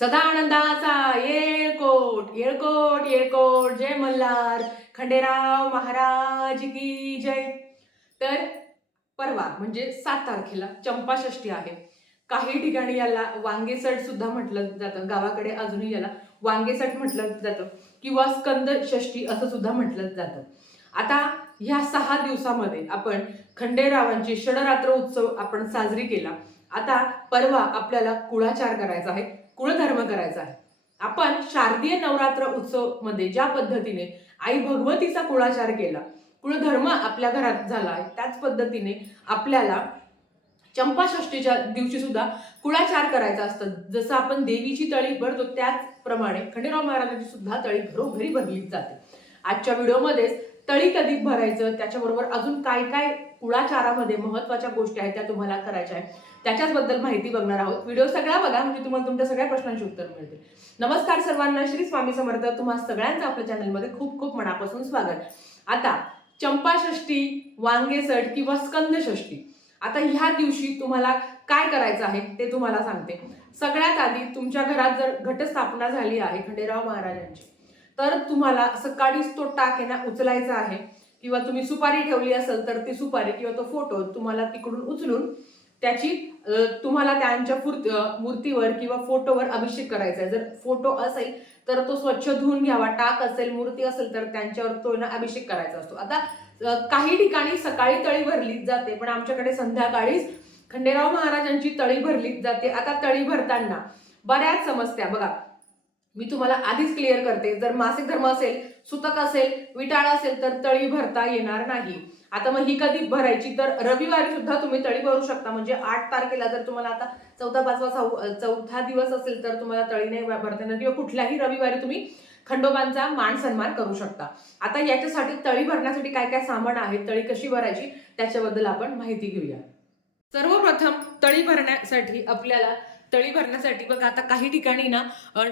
सदा आनंदाचा येळकोट येळकोट येळकोट जय मल्हार खंडेराव महाराज की जय. तर परवा म्हणजे सात तारखेला चंपाषष्ठी आहे. काही ठिकाणी याला वांगेसट सुद्धा म्हटलं जातं. गावाकडे अजूनही याला वांगेसट म्हटलं जातं. किंवा स्कंद षष्ठी असं सुद्धा म्हटलं जातं. आता ह्या सहा दिवसामध्ये आपण खंडेरावांची षडरात्र उत्सव आपण साजरी केला. आता परवा आपल्याला कुळाचार करायचा आहे. कुळधर्म करायचा आहे. आपण शारदीय नवरात्र उत्सवमध्ये ज्या पद्धतीने आई भगवतीचा कुळाचार केला कुळधर्म आपल्या घरात झाला आहे त्याच पद्धतीने आपल्याला चंपाषष्टीच्या दिवशी सुद्धा कुळाचार करायचा असतं. जसं आपण देवीची तळी भरतो त्याचप्रमाणे खंडेराव महाराजांची सुद्धा तळी घरोघरी भरली जाते. आजच्या व्हिडिओमध्येच तळी कधी भरायचं त्याच्याबरोबर अजून काय काय कुळाचारामध्ये महत्त्वाच्या गोष्टी आहेत त्या तुम्हाला करायच्या आहेत. त्याच्याचबद्दल माहिती बघणार आहोत. व्हिडिओ सगळा बघा म्हणजे तुम्हाला तुमच्या सगळ्या प्रश्नांची उत्तर मिळतील. नमस्कार सर्वांना श्री स्वामी समर्थ. तुम्हा सगळ्यांचं आपल्या चॅनलमध्ये खूप खूप मनापासून स्वागत. आता चंपाषष्ठी वांगेसट किंवा स्कंदषष्ठी. आता ह्या दिवशी तुम्हाला काय करायचं आहे ते तुम्हाला सांगते. सगळ्यात आधी तुमच्या घरात जर घटस्थापना झाली आहे खंडेराव महाराजांची तर तुम्हाला सकाळीच तो टाक आहे उचलायचा आहे. किंवा तुम्ही सुपारी ठेवली असेल तर ती सुपारी किंवा तो फोटो तुम्हाला तिकडून उचलून त्याची तुम्हाला त्यांच्या फुर्त- मूर्तीवर किंवा फोटोवर अभिषेक करायचा आहे. जर फोटो असेल तर तो स्वच्छ धुवून घ्यावा. टाक असेल मूर्ती असेल तर त्यांच्यावर तो ना अभिषेक करायचा असतो. आता काही ठिकाणी सकाळी तळी भरली जाते पण आमच्याकडे संध्याकाळीच खंडेराव महाराजांची तळी भरली जाते. आता तळी भरताना बऱ्याच समस्या. बघा मी तुम्हाला आधीच क्लिअर करते. जर मासिक धर्म असेल सुतक असेल विटाळ असेल तर तळी भरता येणार नाही. आता मग ही कधी भरायची? तर रविवारी सुद्धा तुम्ही तळी भरू शकता. म्हणजे आठ तारखेला जर तुम्हाला आता चौथा पाचवा चौथा दिवस असेल तर तुम्हाला तळी नाही भरता येणार. किंवा कुठल्याही रविवारी तुम्ही खंडोबांचा मान सन्मान करू शकता. आता याच्यासाठी तळी भरण्यासाठी काय काय सामान आहे? तळी कशी भरायची? त्याच्याबद्दल आपण माहिती घेऊया. सर्वप्रथम तळी भरण्यासाठी आपल्याला तळी भरण्यासाठी. बघा आता काही ठिकाणी ना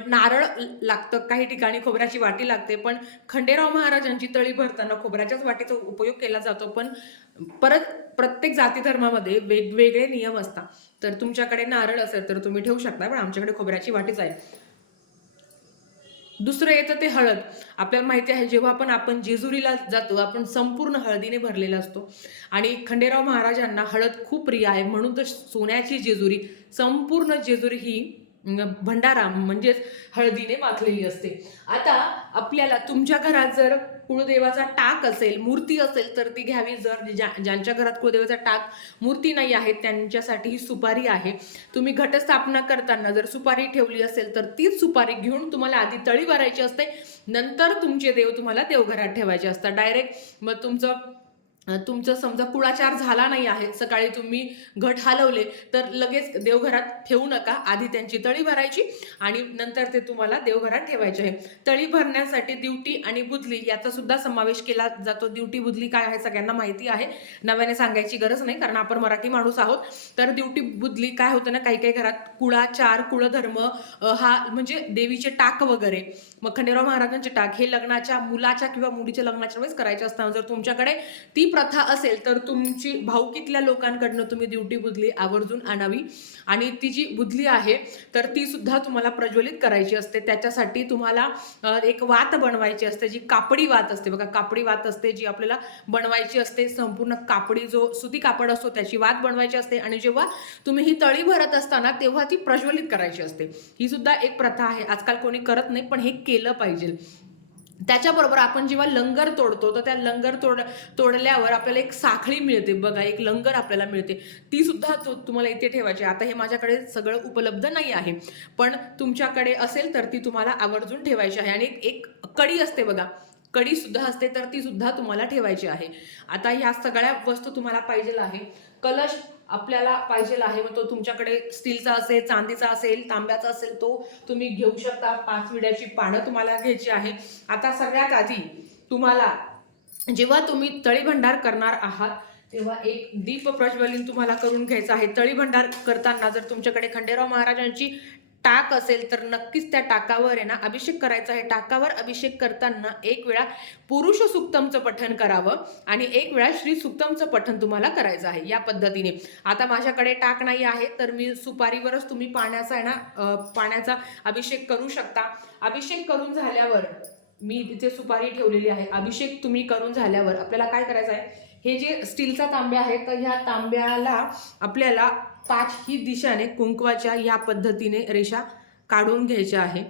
नारळ लागतं काही ठिकाणी खोबऱ्याची वाटी लागते पण खंडेराव महाराजांची तळी भरताना खोबऱ्याच्याच वाटीचा उपयोग केला जातो पण परत प्रत्येक जाती धर्मामध्ये वेगवेगळे नियम असतात. तर तुमच्याकडे नारळ असेल तर तुम्ही ठेवू शकता पण आमच्याकडे खोबऱ्याची वाटीच आहे. दुसरं येतं ते हळद. आपल्याला माहिती आहे जेव्हा पण आपण जेजुरीला जातो आपण संपूर्ण हळदीने भरलेला असतो. आणि खंडेराव महाराजांना हळद खूप प्रिय आहे. म्हणून तर सोन्याची जेजुरी संपूर्ण जेजुरी ही भंडारा म्हणजेच हळदीने माखलेली असते. आता आपल्याला तुमच्या घरात जर कुळदेवाचा टाक असेल मूर्ती असेल तर ती घ्यावी. जर ज्या ज्यांच्या घरात कुळदेवाचा टाक मूर्ती नाही आहे त्यांच्यासाठी ही सुपारी आहे. तुम्ही घटस्थापना करताना जर सुपारी ठेवली असेल तर तीच सुपारी घेऊन तुम्हाला आधी तळी भरायची असते. नंतर तुमचे देव तुम्हाला देवघरात ठेवायचे असतात. डायरेक्ट मग तुमचं तुमचं समजा कुळाचार झाला नाही आहे सकाळी तुम्ही घट हलवले तर लगेच देवघरात ठेवू नका. आधी त्यांची तळी भरायची आणि नंतर ते तुम्हाला देवघरात ठेवायचे आहे. तळी भरण्यासाठी दिवटी आणि बुधली याचा सुद्धा समावेश केला जातो. दिवटी बुधली काय आहे सगळ्यांना माहिती आहे. नव्याने सांगायची गरज नाही कारण आपण मराठी माणूस आहोत. तर दिवटी बुधली काय होतं ना काही काही घरात कुळाचार कुळधर्म हा म्हणजे देवीचे टाक वगैरे मग खंडेराव महाराजांचे टाक हे लग्नाच्या मुलाच्या किंवा मुलीच्या लग्नाच्या वेळेस करायचे असताना जर तुमच्याकडे ती प्रथा असेल तर तुमची भाऊकीतल्या लोकांकडनं तुम्ही दिवटी बुधली आवर्जून आणावी. आणि ती जी बुधली आहे तर ती सुद्धा तुम्हाला प्रज्वलित करायची असते. त्याच्यासाठी तुम्हाला एक वात बनवायची असते जी कापडी वात असते. बघा कापडी वात असते जी आपल्याला बनवायची असते. संपूर्ण कापडी जो सुती कापड असतो त्याची वात बनवायची असते. आणि जेव्हा तुम्ही ही तळी भरत असताना तेव्हा ती प्रज्वलित करायची असते. ही सुद्धा एक प्रथा आहे. आजकाल कोणी करत नाही पण हे केलं पाहिजे. त्याच्याबरोबर आपण जेव्हा लंगर तोडतो तर त्या लंगर तोड तोडल्यावर आपल्याला एक साखळी मिळते बघा एक लंगर आपल्याला मिळते. ती सुद्धा तुम्हाला इथे ठेवायची आता हे माझ्याकडे सगळं उपलब्ध नाही आहे पण तुमच्याकडे असेल तर ती तुम्हाला आवर्जून ठेवायची आहे. आणि एक कडी असते बघा कडी सुद्धा असते तर ती सुद्धा तुम्हाला ठेवायची आहे. आता ह्या सगळ्या वस्तू तुम्हाला पाहिजे आहे. कलश आपल्याला पाहिजे आहे मग तो तुमच्याकडे स्टीलचा असेल चांदीचा असेल तांब्याचा असेल तो तुम्ही घेऊ शकता. पाच विड्याची पानं तुम्हाला घ्यायची आहे. आता सगळ्यात आधी तुम्हाला जेव्हा तुम्ही तळीभंडार करणार आहात तेव्हा एक दीप प्रज्वलन तुम्हाला करून घ्यायचं आहे. तळीभंडार करताना जर तुमच्याकडे खंडेराव महाराजांची टाक असेल तर नक्कीच त्या टाकावर आहे ना अभिषेक करायचा आहे. टाकावर अभिषेक करताना एक वेळा पुरुष सुक्तमचं पठण करावं आणि एक वेळा श्री सुक्तमचं पठण तुम्हाला करायचं आहे या पद्धतीने. आता माझ्याकडे टाक नाही आहे तर मी सुपारीवरच तुम्ही पाण्याचा आहे ना पाण्याचा अभिषेक करू शकता. अभिषेक करून झाल्यावर मी तिथे सुपारी ठेवलेली आहे अभिषेक तुम्ही करून झाल्यावर आपल्याला काय करायचं आहे? हे जे स्टीलचा तांब्या आहे तर ह्या तांब्याला आपल्याला पाच ही दिशाने कुंकवाच्या या पद्धतीने रेषा काढून घ्यायच्या आहे.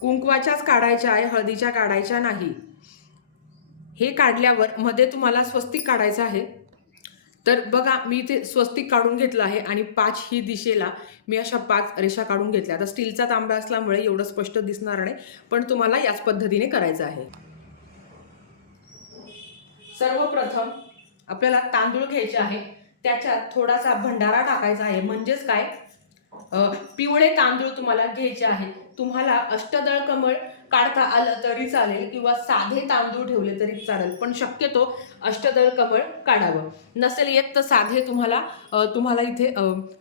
कुंकवाच्याच काढायच्या आहे हळदीच्या काढायच्या नाही. हे काढल्यावर मध्ये तुम्हाला स्वस्तिक काढायचं आहे. तर बघा मी ते स्वस्तिक काढून घेतलं आहे आणि पाच ही दिशेला मी अशा पाच रेषा काढून घेतल्या. आता स्टीलचा तांब्या असल्यामुळे एवढं स्पष्ट दिसणार नाही पण तुम्हाला याच पद्धतीने करायचं आहे. सर्वप्रथम आपल्याला तांदूळ घ्यायचे आहे. त्याच्यात थोडासा भंडारा टाकायचा आहे. म्हणजेच काय? पिवळे तांदूळ तुम्हाला घ्यायचे आहे तुम्हाला अष्टदळ कमळ काढता आलं तरी चालेल किंवा साधे तांदूळ ठेवले तरी चालेल पण शक्यतो अष्टदळ कमळ काढावं. नसेल येत तर साधे तुम्हाला तुम्हाला इथे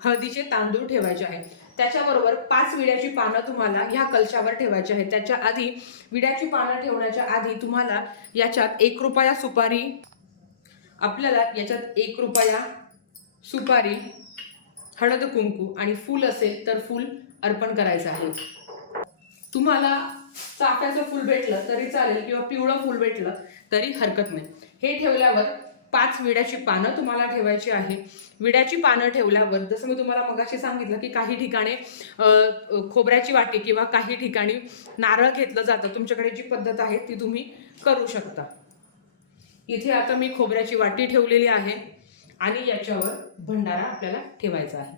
हळदीचे तांदूळ ठेवायचे आहे त्याच्याबरोबर पाच विड्याची पानं तुम्हाला ह्या कलशावर ठेवायची आहे त्याच्या आधी विड्याची पानं ठेवण्याच्या आधी तुम्हाला याच्यात एक रुपया सुपारी आपल्याला याच्यात एक रुपया सुपारी हळद कुंकू आणि फूल असेल तर फूल अर्पण करायचं आहे. तुम्हाला चाफ्याचं फूल भेटलं तरी चालेल किंवा पिवळं फूल भेटलं तरी हरकत नाही. हे ठेवल्यावर पाच विड्याची पानं तुम्हाला ठेवायची आहे. विड्याची पानं ठेवल्यावर जसं मी तुम्हाला मगाशी सांगितलं की काही ठिकाणी खोबऱ्याची वाटी किंवा काही ठिकाणी नारळ घेतलं जातं तुमच्याकडे जी पद्धत आहे ती तुम्ही करू शकता. इथे आता मी खोबऱ्याची वाटी ठेवलेली आहे. आणि याच्यावर भंडारा आपल्याला ठेवायचा आहे.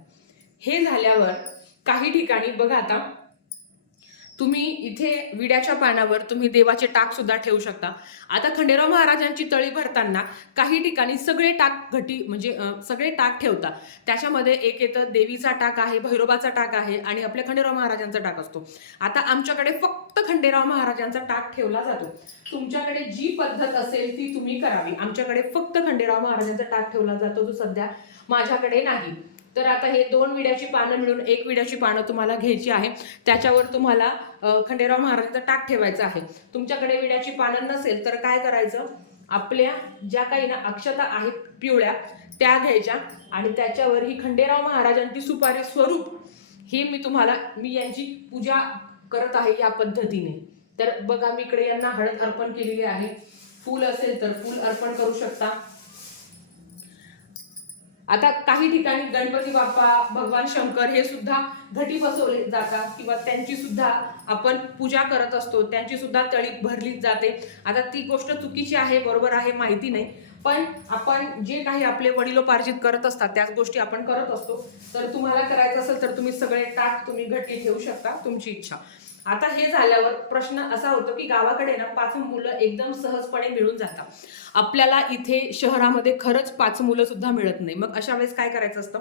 हे झाल्यावर काही ठिकाणी बघा आता तुम्ही इथे विड्याच्या पानावर तुम्ही देवाचे टाक सुद्धा ठेवू शकता. आता खंडेराव महाराजांची तळी भरताना काही ठिकाणी सगळे टाक घटी म्हणजे सगळे टाक ठेवतात त्याच्यामध्ये एक येतं देवीचा टाक आहे भैरोबाचा टाक आहे आणि आपल्या खंडेराव महाराजांचा टाक असतो. आता आमच्याकडे फक्त खंडेराव महाराजांचा टाक ठेवला जातो. तुमच्याकडे जी पद्धत असेल ती तुम्ही करावी. आमच्याकडे फक्त खंडेराव महाराजांचा टाक ठेवला जातो जो सध्या माझ्याकडे नाही. तर आता हे दोन विड्याची पानं मिळून एक विड्याची पानं तुम्हाला घ्यायची आहे. त्याच्यावर तुम्हाला खंडेराव महाराजांचा टाक ठेवायचा आहे. तुमच्याकडे विड्याची पानं नसेल तर काय करायचं? आपल्या ज्या काही ना अक्षता आहेत पिवळ्या त्या घ्यायच्या आणि त्याच्यावर ही खंडेराव महाराजांची सुपारी स्वरूप ही मी तुम्हाला मी यांची पूजा करत आहे या पद्धतीने. तर बघा मी इकडे यांना हळद अर्पण केलेली आहे. फूल असेल तर फूल अर्पण करू शकता. आता काही ठिकाणी गणपती बाप्पा भगवान शंकर हे सुद्धा घटी बसवले जातात किंवा त्यांची सुद्धा आपण पूजा करत असतो त्यांची सुद्धा तळी भरली जाते. आता ती गोष्ट चुकीची आहे बरोबर आहे माहिती नाही. पण आपण जे काही आपले वडिलोपार्जित करत असतात त्याच गोष्टी आपण करत असतो. तर तुम्हाला करायचं असेल तर तुम्ही सगळे टाक तुम्ही घटी ठेवू शकता तुमची इच्छा. आता हे झाल्यावर प्रश्न असा होतो की गावाकडे ना पाच मुलं एकदम सहजपणे मिळून जातात. आपल्याला इथे शहरामध्ये खरंच पाच मुलं सुद्धा मिळत नाही. मग अशा वेळेस काय करायचं असतं?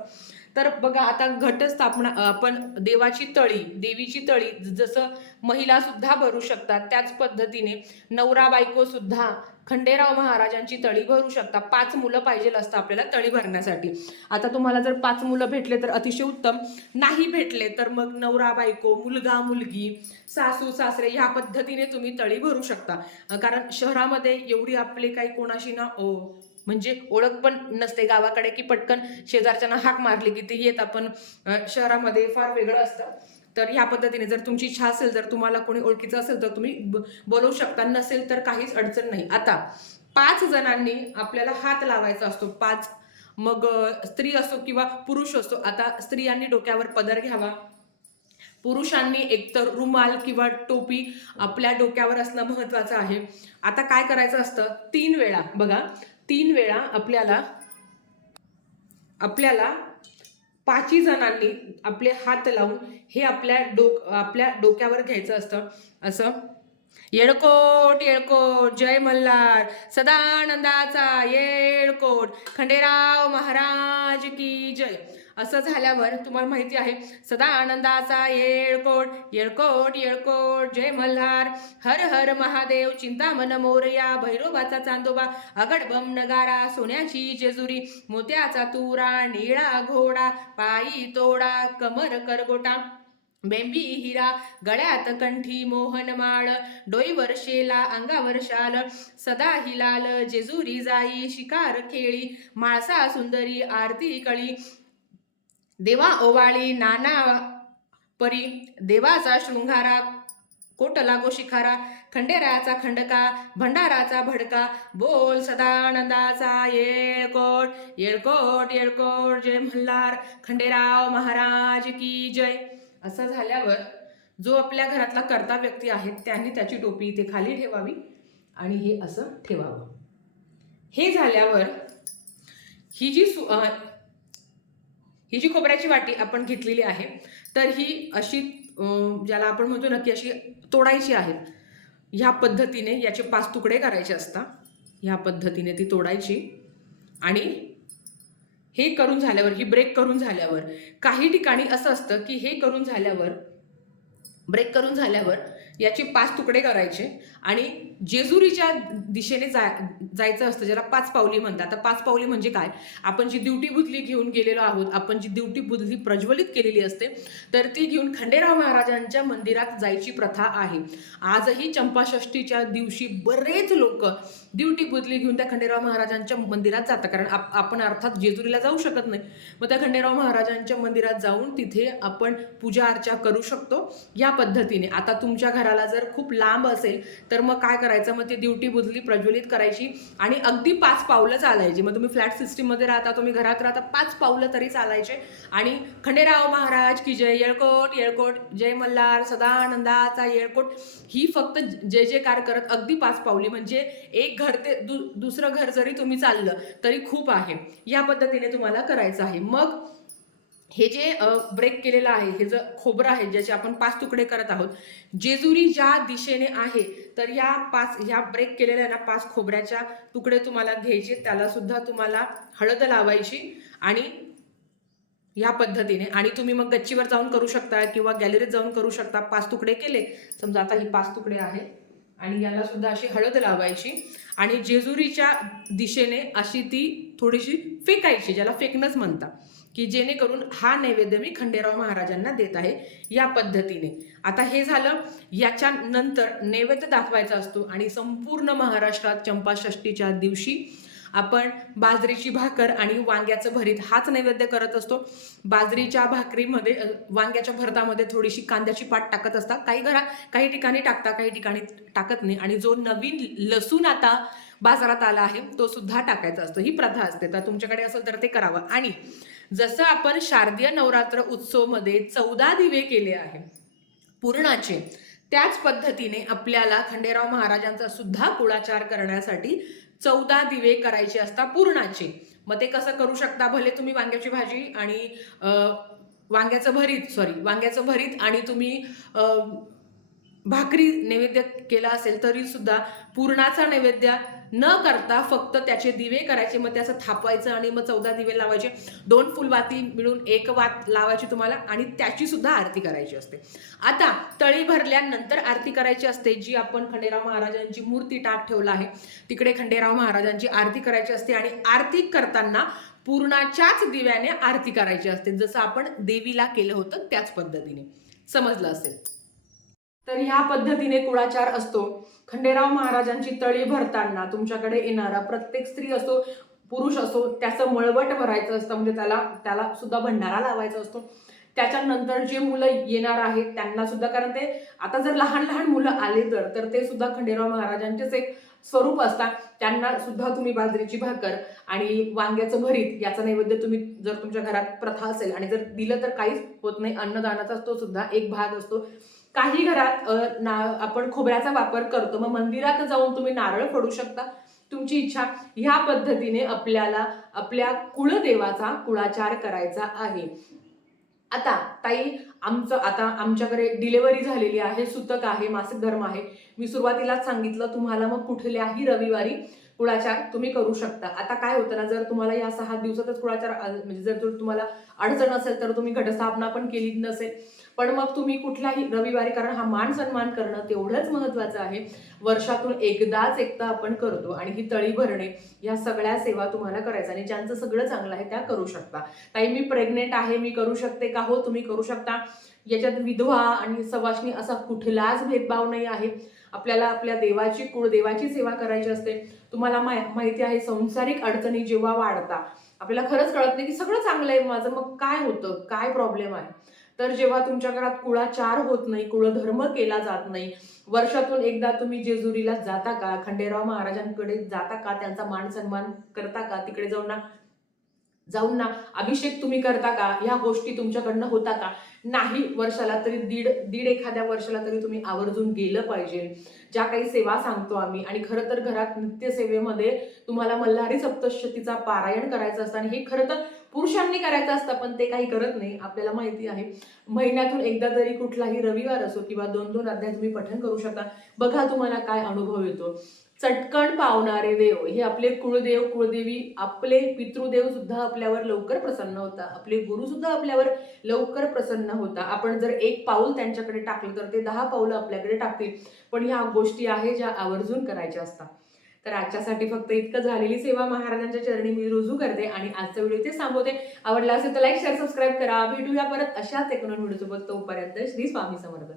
तर बघा आता घटस्थापना आपण देवाची तळी देवीची तळी जसं महिला सुद्धा भरू शकतात त्याच पद्धतीने नवरा बायको सुद्धा खंडेराव महाराजांची तळी भरू शकता पाच मुलं पाहिजे असतं आपल्याला तळी भरण्यासाठी. आता तुम्हाला जर पाच मुलं भेटले तर अतिशय उत्तम. नाही भेटले तर मग नवरा बायको मुलगा मुलगी सासू सासरे ह्या पद्धतीने तुम्ही तळी भरू शकता. कारण शहरामध्ये एवढी आपले काही कोणाशी ना ओ म्हणजे ओळख पण नसते गावाकडे की पटकन शेजारच्यांना हाक मारली की ते येत आपण शहरामध्ये फार वेगळं असतं. तर ह्या पद्धतीने जर तुमची इच्छा असेल जर तुम्हाला कोणी ओळखीचं असेल तर तुम्ही बोलवू शकता. नसेल तर काहीच अडचण नाही. आता पाच जणांनी आपल्याला हात लावायचा असतो. पाच मग स्त्री असो किंवा पुरुष असो आता स्त्रियांनी डोक्यावर पदर घ्यावा. पुरुषांनी एकतर रुमाल किंवा टोपी आपल्या डोक्यावर असणं महत्वाचं आहे. आता काय करायचं असतं? तीन वेळा बघा. तीन वेळा आपल्याला आपल्याला पाचही जणांनी आपले हात लावून हे आपल्या डोक आपल्या डोक्यावर घ्यायचं असतं. असं. येळकोट येळकोट जय मल्हार सदानंदाचा येळकोट खंडेराव महाराज की जय. असं झाल्यावर तुम्हाला माहिती आहे सदा आनंदाचा येळकोट येळकोट येळकोट जय मल्हार हर हर महादेव चिंतामन मोरया भैरोबाचा चांदोबा अगडबम नगारा सोन्याची जेजुरी मोत्याचा तुरा निळा घोडा पायी तोडा कमर करगोटा बेंबी हिरा गळ्यात कंठी मोहनमाळ डोईवर शेला अंगावर शाल सदा हिलाल जेजुरी जाई शिकार खेळी माळसा सुंदरी आरती कळी देवा ओवाळी नाना परी देवाचा शृंगारा कोट लागो शिखारा खंडेराचा खंडका भंडाराचा भडका बोल सदानंदाचा येळकोट येळकोट येळकोट जय मल्हार खंडेराव महाराज की जय. असं झाल्यावर जो आपल्या घरातला कर्ता व्यक्ती आहे त्यांनी त्याची टोपी इथे खाली ठेवावी आणि हे असं ठेवावं. हे झाल्यावर ही जी सु ही जी खोबऱ्याची वाटी आपण घेतलेली आहे तर ही अशी ज्याला आपण म्हणतो ना की अशी तोडायची आहे. ह्या पद्धतीने याचे पाच तुकडे करायचे असतात. ह्या पद्धतीने ती तोडायची. आणि हे करून झाल्यावर ही ब्रेक करून झाल्यावर काही ठिकाणी असं असतं की हे करून झाल्यावर ब्रेक करून झाल्यावर याचे पाच तुकडे करायचे. आणि जेजुरीच्या दिशेने जा जायचं असतं ज्याला पाच पावली म्हणतात. आता पाच पावली म्हणजे काय? आपण जी दिवटी बुदली घेऊन गेलेलो आहोत आपण जी दिवटी बुधली प्रज्वलित केलेली असते तर ती घेऊन खंडेराव महाराजांच्या मंदिरात जायची प्रथा आहे. आजही चंपाषष्टीच्या दिवशी बरेच लोक दिवटी बुदली घेऊन त्या खंडेराव महाराजांच्या मंदिरात जातात. कारण आप- आपण अर्थात जेजुरीला जाऊ शकत नाही. मग त्या खंडेराव महाराजांच्या मंदिरात जाऊन तिथे आपण पूजा अर्चा करू शकतो या पद्धतीने. आता तुमच्या घराला जर खूप लांब असेल तर मग काय करायचं मग ती ड्युटी बुजली प्रज्वलित करायची आणि अगदी पाच पावलं चालायची. मग तुम्ही फ्लॅट सिस्टीममध्ये राहता तुम्ही घरात राहता पाच पावलं तरी चालायचे. आणि खंडेराव महाराज की जय येळकोट येळकोट जय मल्हार सदानंदाचा येळकोट ही फक्त जय जयकार करत अगदी पाच पावली. म्हणजे एक घर ते दु दुसरं घर जरी तुम्ही चाललं तरी खूप आहे. या पद्धतीने तुम्हाला करायचं आहे. मग हे जे ब्रेक केलेलं आहे हे जे खोबरं आहे ज्याचे आपण पाच तुकडे करत आहोत जेजुरी ज्या दिशेने आहे तर या पाच ह्या ब्रेक केलेल्या ना पाच खोबऱ्याच्या तुकडे तुम्हाला घ्यायचे त्याला सुद्धा तुम्हाला हळद लावायची आणि या पद्धतीने आणि तुम्ही मग गच्चीवर जाऊन करू शकता किंवा गॅलरीत जाऊन करू शकता पाच तुकडे केले. समजा आता ही पाच तुकडे आहे आणि याला सुद्धा अशी हळद लावायची आणि जेजुरीच्या दिशेने अशी ती थोडीशी फेकायची ज्याला फेकणंच म्हणतात. की जेणेकरून हा नैवेद्य मी खंडेराव महाराजांना देत आहे या पद्धतीने. आता हे झालं याच्यानंतर नैवेद्य दाखवायचा असतो आणि संपूर्ण महाराष्ट्रात चंपाषष्टीच्या दिवशी आपण बाजरीची भाकर आणि वांग्याचं भरीत हाच नैवेद्य करत असतो. बाजरीच्या भाकरीमध्ये वांग्याच्या भरतामध्ये थोडीशी कांद्याची पाट टाकत असतात. काही घरा काही ठिकाणी टाकता काही ठिकाणी टाकत नाही. आणि जो नवीन लसूण आता बाजारात आला आहे तो सुद्धा टाकायचा असतो. ही प्रथा असते. तर तुमच्याकडे असेल तर ते करावं. आणि जसं आपण शारदीय नवरात्र उत्सवमध्ये चौदा दिवे केले आहे पूर्णाचे त्याच पद्धतीने आपल्याला खंडेराव महाराजांचा सुद्धा कुळाचार करण्यासाठी चौदा दिवे करायचे असतात पूर्णाचे. मग ते कसं करू शकता? भले तुम्ही वांग्याची भाजी आणि वांग्याचं भरीत सॉरी वांग्याचं भरीत आणि तुम्ही भाकरी नैवेद्य केला असेल तरी सुद्धा पूर्णाचा नैवेद्य न करता फक्त त्याचे दिवे करायचे मग त्याचं थापवायचं आणि मग चौदा दिवे लावायचे. दोन फुलवाती मिळून एक वात लावायची तुम्हाला आणि त्याची सुद्धा आरती करायची असते. आता तळी भरल्यानंतर आरती करायची असते जी आपण खंडेराव महाराजांची मूर्ती टाक ठेवला आहे. तिकडे खंडेराव महाराजांची आरती करायची असते आणि आरती करताना पूर्णाच्याच दिव्याने आरती करायची असते. जसं आपण देवीला केलं होतं त्याच पद्धतीने. समजलं असेल? तर ह्या पद्धतीने कुळाचार असतो. खंडेराव महाराजांची तळी भरताना तुमच्याकडे येणारा प्रत्येक स्त्री असो पुरुष असो त्याचं मळवट भरायचं असतं. म्हणजे त्याला त्याला सुद्धा भंडारा लावायचा असतो. त्याच्यानंतर जे मुलं येणार आहेत त्यांना सुद्धा कारण ते आता जर लहान लहान मुलं आले तर तर ते सुद्धा खंडेराव महाराजांचेच एक स्वरूप असतात. त्यांना सुद्धा तुम्ही बाजरीची भाकर आणि वांग्याचं भरीत याचा नैवेद्य तुम्ही जर तुमच्या घरात प्रथा असेल आणि जर दिलं तर काहीच होत नाही. अन्नदानाचा तो सुद्धा एक भाग असतो. काही घरात ना आपण खोबऱ्याचा वापर करतो. मग मंदिरात जाऊन तुम्ही नारळ फोडू शकता. तुमची इच्छा ह्या पद्धतीने आपल्याला आपल्या कुळदेवाचा कुळाचार करायचा आहे. आता ताई आमचं आता आमच्याकडे डिलेवरी झालेली आहे सुतक आहे मासिक धर्म आहे. मी सुरुवातीलाच सांगितलं तुम्हाला मग कुठल्याही रविवारी कुळाचार तुम्ही करू शकता. आता काय होतं ना जर तुम्हाला या सहा दिवसातच कुळाचार म्हणजे जर तुम्हाला अडचण असेल तर तुम्ही घटस्थापना पण केली नसेल. पण मग तुम्ही कुठलाही रविवारी कारण हा मान सन्मान करणं तेवढंच महत्वाचं आहे. वर्षातून एकदाच एकदा आपण करतो आणि ही तळी भरणे या सगळ्या सेवा तुम्हाला करायचं आणि ज्यांचं सगळं चांगलं आहे त्या करू शकता. ताई मी प्रेग्नेंट आहे मी करू शकते का? हो तुम्ही करू शकता. याच्यात विधवा आणि सवाशणी असा कुठलाच भेदभाव नाही आहे. आपल्याला आपल्या देवाची कुळदेवाची सेवा करायची असते. तुम्हाला माहिती आहे संसारिक अडचणी जेव्हा वाढता आपल्याला खरंच कळत नाही की सगळं चांगलं आहे माझं. मग काय होतं? काय प्रॉब्लेम आहे? तर जेव्हा तुमच्या घरात कुळाचार होत नाही कुळधर्म केला जात नाही वर्षातून एकदा तुम्ही जेजुरीला जाता का? खंडेराव महाराजांकडे जाता का? त्यांचा मान सन्मान करता का? तिकडे जाऊन ना जाऊन ना अभिषेक तुम्ही करता का? ह्या गोष्टी तुमच्याकडनं होता का? नाही वर्षाला तरी दीड दीड एखाद्या वर्षाला तरी तुम्ही आवर्जून गेलं पाहिजे. ज्या काही सेवा सांगतो आम्ही आणि खरं तर घरात नित्यसेवेमध्ये तुम्हाला मल्हारी सप्तशतीचा पारायण करायचं असतं आणि हे खरं तर पुरुषांनी करायचं असतं पण ते काही करत नाही. आपल्याला माहिती आहे महिन्यातून एकदा तरी कुठलाही रविवार असो किंवा दोन दोन अध्याय तुम्ही पठण करू शकता. बघा तुम्हाला काय अनुभव येतो. चटकन पावणारे देव हे आपले कुळदेव कुळदेवी आपले पितृदेव सुद्धा आपल्यावर लवकर प्रसन्न होता. आपले गुरु सुद्धा आपल्यावर लवकर प्रसन्न होता. आपण जर एक पाऊल त्यांच्याकडे टाकलं तर ते दहा पाऊलं आपल्याकडे टाकतील. पण ह्या गोष्टी आहे ज्या आवर्जून करायच्या असतात. तर आजच्यासाठी फक्त इतकं झालेली सेवा महाराजांच्या चरणी मी रुजू करते आणि आजचा व्हिडिओ इथे थांबवते. आवडला असेल तर लाईक शेअर सबस्क्राईब करा. भेटूया परत अशाच एक व्हिडिओसोबत. तोपर्यंत श्री स्वामी समर्थ.